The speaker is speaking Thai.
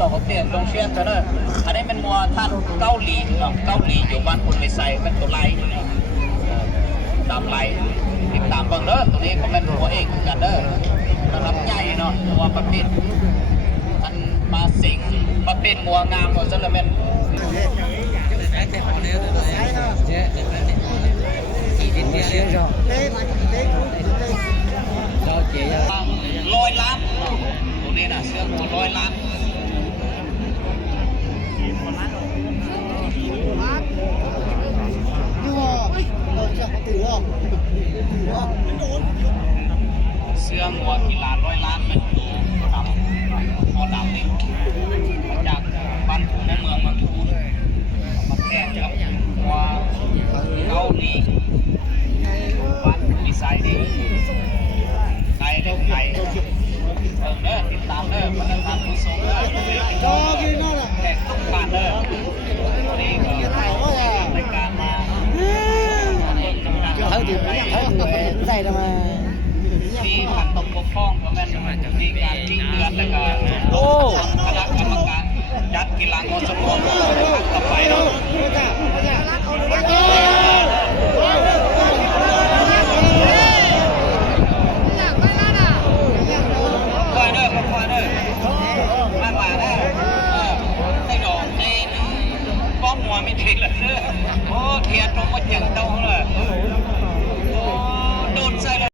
สองเตียนลงเชียนจะเนอะอันนี้เป็นมัวท่านเกาหลีเนาะเกาหลีอยู่บ้านคุณไม่ใส่เป็นตัวไล่เนาะตามไล่ติดตามบังเด้อตัวนี้ก็เป็นตัวเองกันเด้อระดับใหญ่เนาะตัวประเภทท่านมาสิงประเภทมัวงามของเซเลเมน100 ล้านตัวนี้นะเสื้อหัว100 ล้านเสื้อหัวกีฬา100 ล้านเป็นตัวดำคอดำนี่มาจากบ้านผมในเมืองมาคูนมาแข่งกับหัวเกาหลีบ้านดีไซน์ดีไก่เด้อไก่เด้อติดตามเด้อมาติดตามผู้ชมเด้อแขกต้องการเด้อนี่ก็ในการมาใส่ทำไมที่ขัดตกบกพร่องก็แม่นมีการจิ้งเดือนแล้วก็คณะกรรมการจัดกีฬางอสปอร์ตต่อไปเนาะคอยเด้อคอยเด้อมาป่าเด้อให้ดอกในป้อมหัวไม่ถึงเลยเด้อโอ้เทียนตรงมาจังเต้าเลย